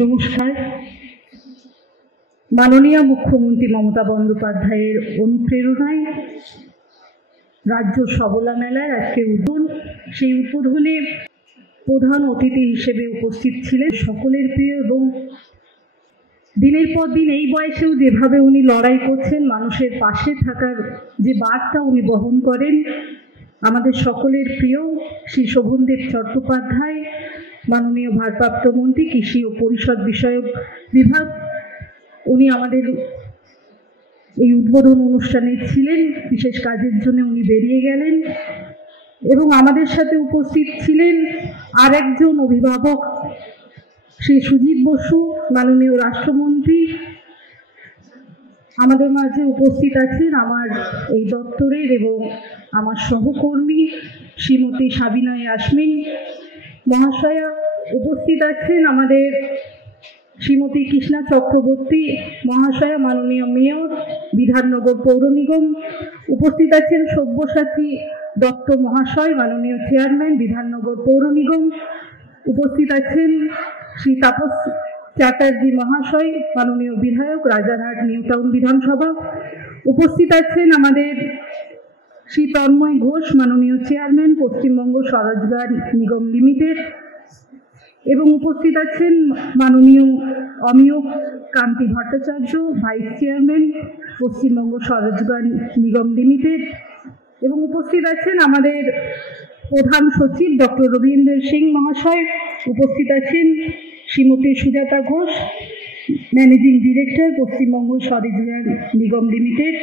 নমস্কার। মাননীয় মুখ্যমন্ত্রী মমতা বন্দ্যোপাধ্যায়ের অনুপ্রেরণায় রাজ্য সবলা মেলার আজকে উদ্বোধন। সেই উদ্বোধনে প্রধান অতিথি হিসেবে উপস্থিত ছিলেন সকলের প্রিয় এবং দিনের পর দিন এই বয়সেও যেভাবে উনি লড়াই করছেন, মানুষের পাশে থাকার যে বার্তা উনি বহন করেন, আমাদের সকলের প্রিয় শ্রী শোভনদেব চট্টোপাধ্যায়, মাননীয় ভারপ্রাপ্ত মন্ত্রী কৃষি ও পরিষদ বিষয়ক বিভাগ, উনি আমাদের এই উদ্বোধন অনুষ্ঠানে ছিলেন। বিশেষ কাজের জন্য উনি বেরিয়ে গেলেন এবং আমাদের সাথে উপস্থিত ছিলেন আর একজন অভিভাবক শ্রী সুজিত বসু, মাননীয় রাষ্ট্রমন্ত্রী। আমাদের মাঝে উপস্থিত আছেন আমার এই দপ্তরের এবং আমার সহকর্মী শ্রীমতী সাবিনা ইয়াসমিন মহাশয়া। উপস্থিত আছেন আমাদের শ্রীমতী কৃষ্ণা চক্রবর্তী মহাশয়া, মাননীয় মেয়র বিধাননগর পৌর নিগম। উপস্থিত আছেন সব্যসাচী দত্ত মহাশয়, মাননীয় চেয়ারম্যান বিধাননগর পৌর নিগম। উপস্থিত আছেন শ্রী তাপস চ্যাটার্জি মহাশয়, মাননীয় বিধায়ক রাজারহাট নিউ টাউন বিধানসভা। উপস্থিত আছেন আমাদের শ্রী তন্ময় ঘোষ, মাননীয় চেয়ারম্যান পশ্চিমবঙ্গ স্বরোজগার নিগম লিমিটেড। এবং উপস্থিত আছেন মাননীয় অমিয় কান্তি ভট্টাচার্য, ভাইস চেয়ারম্যান পশ্চিমবঙ্গ স্বরোজগার নিগম লিমিটেড। এবং উপস্থিত আছেন আমাদের প্রধান সচিব ডক্টর রবীন্দ্র সিং মহাশয়। উপস্থিত আছেন শ্রীমতী সুজাতা ঘোষ, ম্যানেজিং ডিরেক্টর পশ্চিমবঙ্গ স্বরোজগার নিগম লিমিটেড।